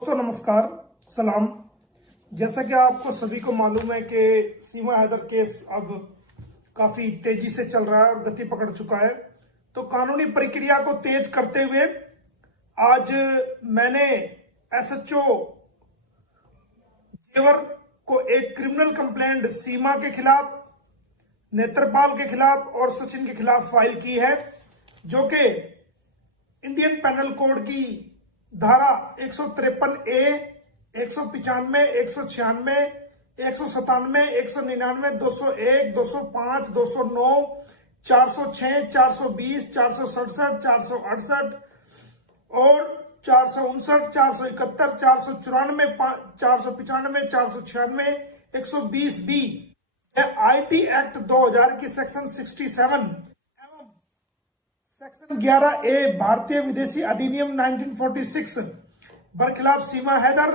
दोस्तों नमस्कार, सलाम। जैसा कि आपको सभी को मालूम है कि सीमा हैदर केस अब काफी तेजी से चल रहा है और गति पकड़ चुका है। तो कानूनी प्रक्रिया को तेज करते हुए आज मैंने एसएचओ जेवर को एक क्रिमिनल कंप्लेंट सीमा के खिलाफ, नेत्रपाल के खिलाफ और सचिन के खिलाफ फाइल की है, जो कि इंडियन पेनल कोड की धारा 153A, 195, 196, 197, 199, 201, 205, 209, 406, 420, 467, 468 और 459, 471, 494, 495, 496, 120B IT एक्ट 2000 की सेक्शन 67 सेक्शन 11A भारतीय विदेशी अधिनियम 1946 बरखिलाफ सीमा हैदर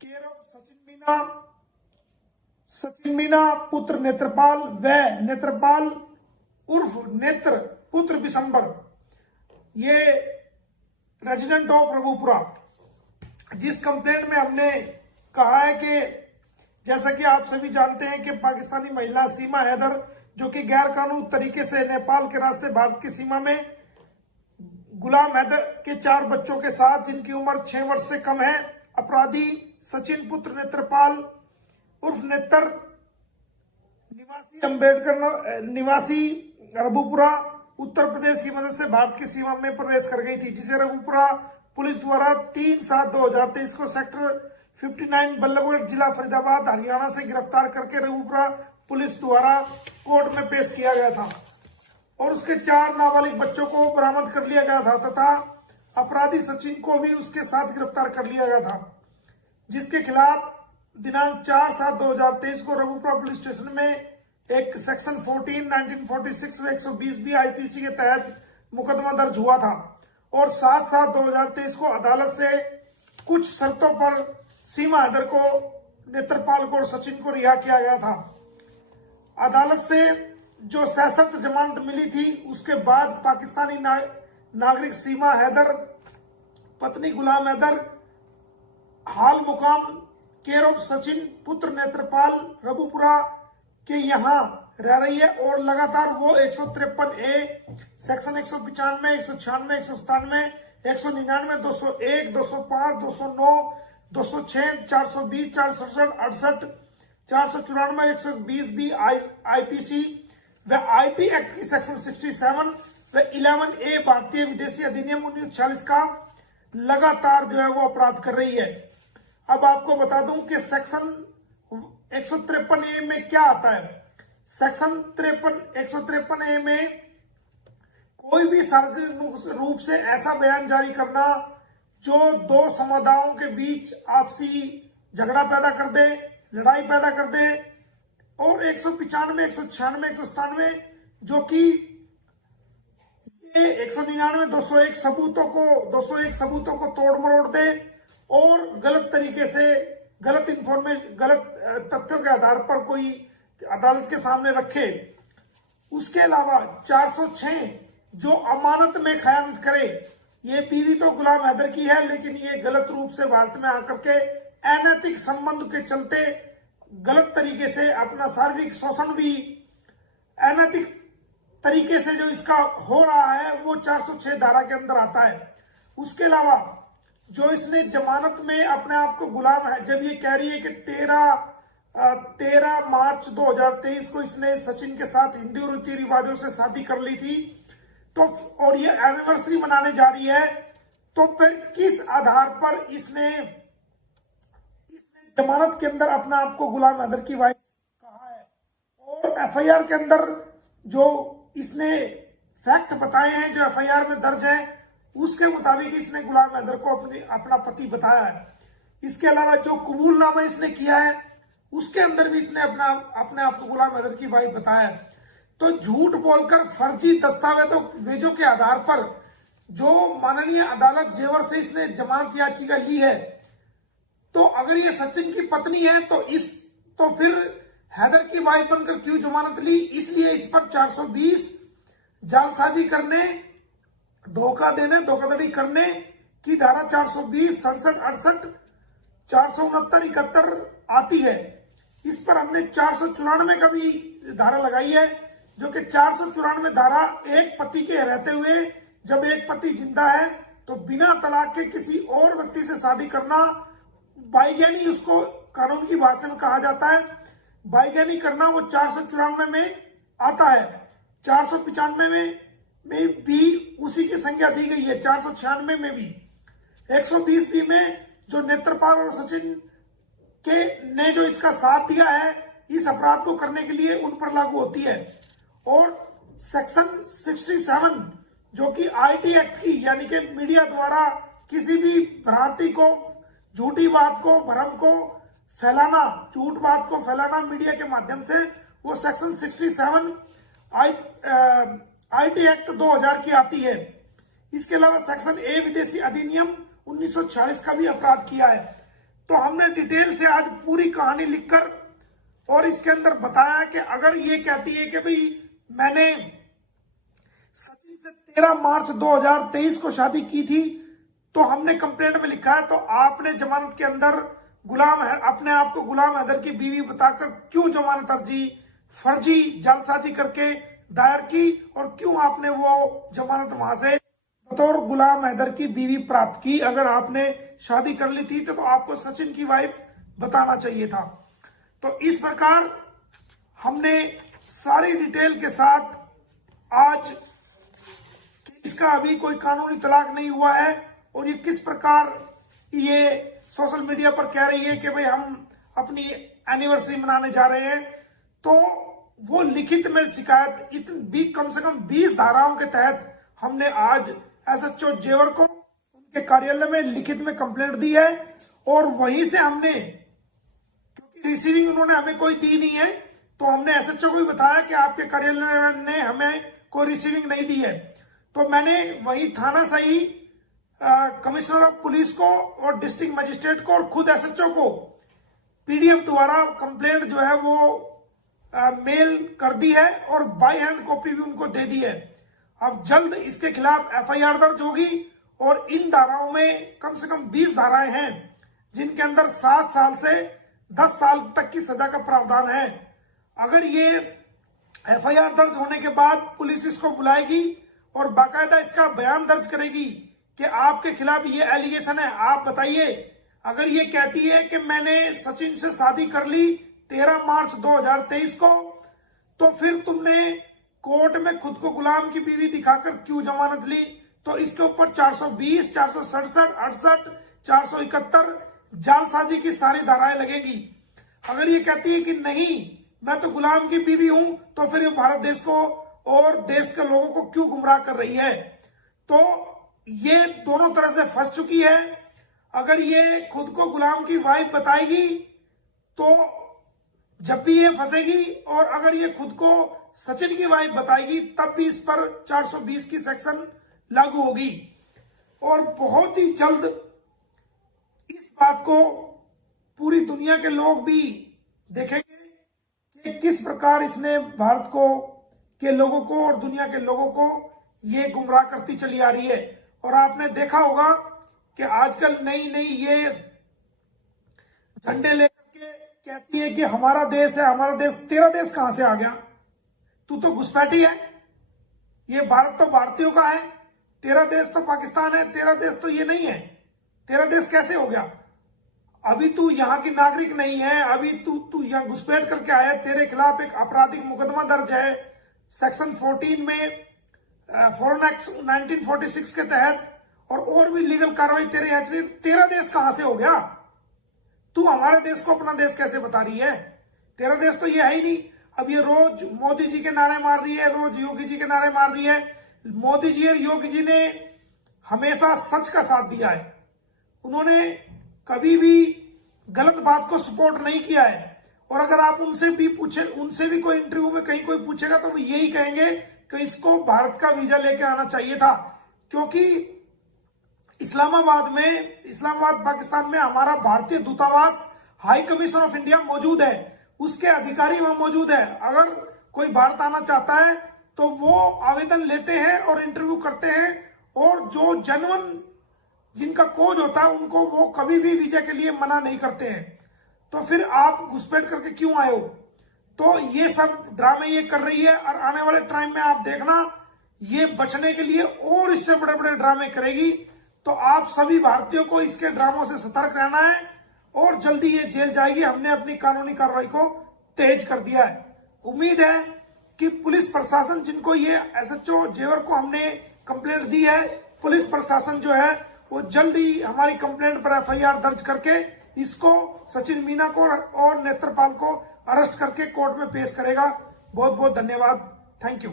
केर ऑफ सचिन मीना पुत्र नेत्रपाल व नेत्रपाल उर्फ नेत्र पुत्र बिशंबर, ये रेजिडेंट ऑफ रघुपुरा। जिस कंप्लेंट में हमने कहा है कि जैसा कि आप सभी जानते हैं कि पाकिस्तानी महिला सीमा हैदर, जो कि गैर कानूनी तरीके से नेपाल के रास्ते भारत की सीमा में गुलाम हैदर के 4 बच्चों के साथ, जिनकी उम्र 6 वर्ष से कम है, अपराधी सचिन पुत्र नेत्रपाल उर्फ नेत्र निवासी अम्बेडकर निवासी रघुपुरा उत्तर प्रदेश की मदद से भारत की सीमा में प्रवेश कर गई थी, जिसे रघुपुरा पुलिस द्वारा 3/7/2023 को सेक्टर 59 बल्लभगढ़ जिला फरीदाबाद हरियाणा से गिरफ्तार करके रघुपुरा पुलिस द्वारा कोर्ट में पेश किया गया था और उसके 4 नाबालिग बच्चों को बरामद कर लिया गया था तथा अपराधी सचिन को भी उसके साथ गिरफ्तार कर लिया गया था, जिसके खिलाफ दिनांक 4/7/2023 को रघुपुरा पुलिस स्टेशन में एक सेक्शन 14 1946 व 120B IPC के तहत मुकदमा दर्ज हुआ था और 7/7/2023 को अदालत से कुछ शर्तों पर सीमा हैदर को, नेत्रपाल को और सचिन को रिहा किया गया था। अदालत से जो सशर्त जमानत मिली थी, उसके बाद पाकिस्तानी नागरिक सीमा हैदर पत्नी गुलाम हैदर हाल मुकाम केयर ऑफ सचिन पुत्र नेत्रपाल रघुपुरा के यहाँ रह रही है और लगातार वो 153A सेक्शन 195, 196, 197, 199, 201, 205, 209, 206, 420, 467, 68, 494, 120B IPC व IT एक्ट की सेक्शन 67 व 11A भारतीय विदेशी अधिनियम 1946 का लगातार जो है वो अपराध कर रही है। अब आपको बता दूं कि सेक्शन 153A में क्या आता है। सेक्शन 153A में कोई भी सार्वजनिक रूप से ऐसा बयान जारी करना जो 2 समुदायों के बीच आपसी झगड़ा पैदा कर दे, लड़ाई पैदा कर दे, और 195, 196, 197 जो कि 199, 201 सबूतों को तोड़ मरोड़ दे और गलत तरीके से गलत तथ्यों के आधार पर कोई अदालत के सामने रखे। उसके अलावा 406 जो अमानत में खयानत करे, ये पीढ़ी तो गुलाम हैदर की है, लेकिन ये गलत रूप से भारत में आकर के अनैतिक संबंध के चलते गलत तरीके से अपना शारीरिक शोषण भी अनैतिक तरीके से जो इसका हो रहा है वो 406 धारा के अंदर आता है। उसके अलावा जो इसने जमानत में अपने आप को गुलाम है, जब ये कह रही है कि 13 मार्च 2023 को इसने सचिन के साथ हिंदू रीति रिवाजों से शादी कर ली थी, तो और ये एनिवर्सरी मनाने जा रही है, तो फिर किस आधार पर इसने जमानत के अंदर अपना आप को गुलाम हैदर की वाइफ कहा है और एफआईआर के अंदर जो इसने फैक्ट बताए हैं, जो एफआईआर में दर्ज है, उसके मुताबिक इसने गुलाम हैदर को अपना पति बताया है। इसके अलावा जो कबूलनामा इसने किया है उसके अंदर भी इसने अपने आप को गुलाम हैदर की वाइफ बताया है। तो झूठ बोलकर फर्जी दस्तावेजों के आधार पर जो माननीय अदालत जेवर से इसने जमानत याचिका ली है, तो अगर ये सचिन की पत्नी है तो फिर हैदर की वाइफ बनकर क्यों जमानत ली? इसलिए इस पर 420 जालसाजी करने, धोखा देने, धोखाधड़ी करने की धारा 420, 67, 68, 469, 71 आती है। इस पर हमने 494 का भी धारा लगाई है, जो कि 494 धारा एक पति के रहते हुए जब एक पति जिंदा है तो बिना तलाक के किसी और व्यक्ति से शादी करना बाईगानी उसको कानून की भाषा में कहा जाता है। बाईगानी करना वो 494 में आता है। 495 में भी उसी की संज्ञा दी गई है, 496 में भी। 120 बी में जो नेत्रपाल और सचिन के ने जो इसका साथ दिया है इस अपराध को करने के लिए, उन पर लागू होती है। और सेक्शन 67 जो कि आईटी एक्ट की, यानी कि मीडिया द्वारा किसी भी भ्रांति को, झूठी बात को, भ्रम को फैलाना, झूठ बात को फैलाना मीडिया के माध्यम से, वो सेक्शन 67 आईटी एक्ट 2000 की आती है। इसके अलावा सेक्शन ए विदेशी अधिनियम 1946 का भी अपराध किया है। तो हमने डिटेल से आज पूरी कहानी लिखकर और इसके अंदर बताया कि अगर ये कहती है कि भाई मैंने सचिन से 13 मार्च 2023 को शादी की थी, तो हमने कंप्लेंट में लिखा है, तो आपने जमानत के अंदर अपने आप को गुलाम हैदर की बीवी बताकर क्यों जमानत अर्जी फर्जी जालसाजी करके दायर की, और क्यों आपने वो जमानत वहां से बतौर गुलाम हैदर की बीवी प्राप्त की? अगर आपने शादी कर ली थी तो आपको सचिन की वाइफ बताना चाहिए था। तो इस प्रकार हमने सारी डिटेल के साथ आज इसका अभी कोई कानूनी तलाक नहीं हुआ है, और ये किस प्रकार ये सोशल मीडिया पर कह रही है कि भाई हम अपनी एनिवर्सरी मनाने जा रहे हैं, तो वो लिखित में शिकायत भी कम से कम 20 धाराओं के तहत हमने आज एसएचओ जेवर को उनके कार्यालय में लिखित में कंप्लेंट दी है। और वहीं से हमने, क्योंकि रिसीविंग उन्होंने हमें कोई दी नहीं है, तो हमने एसएचओ को भी बताया कि आपके कार्यालय ने हमें कोई रिसीविंग नहीं दी है। तो मैंने वही थाना सही कमिश्नर ऑफ पुलिस को और डिस्ट्रिक्ट मजिस्ट्रेट को और खुद एसएचओ को पीडीएफ द्वारा कंप्लेंट जो है वो मेल कर दी है और बाय हैंड कॉपी भी उनको दे दी है। अब जल्द इसके खिलाफ एफआईआर दर्ज होगी, और इन धाराओं में कम से कम 20 धाराएं हैं जिनके अंदर 7 साल से 10 साल तक की सजा का प्रावधान है। अगर ये एफआईआर दर्ज होने के बाद पुलिस इसको बुलाएगी और बाकायदा इसका बयान दर्ज करेगी कि आपके खिलाफ ये एलिगेशन है, आप बताइए। अगर ये कहती है कि मैंने सचिन से शादी कर ली 13 मार्च 2023 को, तो फिर तुमने कोर्ट में खुद को गुलाम की बीवी दिखाकर क्यों जमानत ली? तो इसके ऊपर 420, 467, 68, 471 जालसाजी की सारी धाराएं लगेगी। अगर ये कहती है कि नहीं मैं तो गुलाम की बीवी हूं, तो फिर ये भारत देश को और देश के लोगों को क्यों गुमराह कर रही है? तो ये दोनों तरह से फंस चुकी है। अगर ये खुद को गुलाम की वाइफ बताएगी तो जब भी ये फंसेगी, और अगर ये खुद को सचिन की वाइफ बताएगी तब भी इस पर 420 की सेक्शन लागू होगी। और बहुत ही जल्द इस बात को पूरी दुनिया के लोग भी देखेंगे कि किस प्रकार इसने भारत को के लोगों को और दुनिया के लोगों को ये गुमराह करती चली आ रही है। और आपने देखा होगा कि आजकल नई नई ये झंडे लेकर के कहती है कि हमारा देश है, हमारा देश। तेरा देश कहां से आ गया? तू तो घुसपैठी है। ये भारत तो भारतीयों का है, तेरा देश तो पाकिस्तान है, तेरा देश तो ये नहीं है। तेरा देश कैसे हो गया? अभी तू यहाँ की नागरिक नहीं है, अभी तू यहाँ घुसपैठ करके आया, तेरे खिलाफ एक आपराधिक मुकदमा दर्ज है सेक्शन 14 में फॉरेन एक्ट 1946 के तहत, और भी लीगल कार्रवाई तेरे यहाँ चली। तेरा देश कहां से हो गया? तू हमारे देश को अपना देश कैसे बता रही है? तेरा देश तो ये है ही नहीं। अब ये रोज मोदी जी के नारे मार रही है, रोज योगी जी के नारे मार रही है। मोदी जी और योगी जी ने हमेशा सच का साथ दिया है, उन्होंने कभी भी गलत बात को सपोर्ट नहीं किया है। और अगर आप उनसे भी कोई इंटरव्यू में कहीं कोई पूछेगा तो वो यही कहेंगे कि इसको भारत का वीजा लेके आना चाहिए था, क्योंकि इस्लामाबाद पाकिस्तान में हमारा भारतीय दूतावास हाई कमीशन ऑफ इंडिया मौजूद है, उसके अधिकारी वहां मौजूद है। अगर कोई भारत आना चाहता है तो वो आवेदन लेते हैं और इंटरव्यू करते हैं, और जो जेन्युइन जिनका कोच होता है उनको वो कभी भी वीजा के लिए मना नहीं करते हैं। तो फिर आप घुसपैठ करके क्यों आए हो? तो ये सब ड्रामे ये कर रही है और आने वाले टाइम में आप देखना ये बचने के लिए और इससे बड़े बड़े ड्रामे करेगी। तो आप सभी भारतीयों को इसके ड्रामों से सतर्क रहना है और जल्दी ये जेल जाएगी। हमने अपनी कानूनी कार्रवाई को तेज कर दिया है। उम्मीद है कि पुलिस प्रशासन, जिनको ये एसएचओ जेवर को हमने कंप्लेंट दी है, पुलिस प्रशासन जो है वो जल्दी हमारी कंप्लेंट पर एफआईआर दर्ज करके इसको, सचिन मीना को और नेत्रपाल को अरेस्ट करके कोर्ट में पेश करेगा। बहुत बहुत धन्यवाद। Thank you.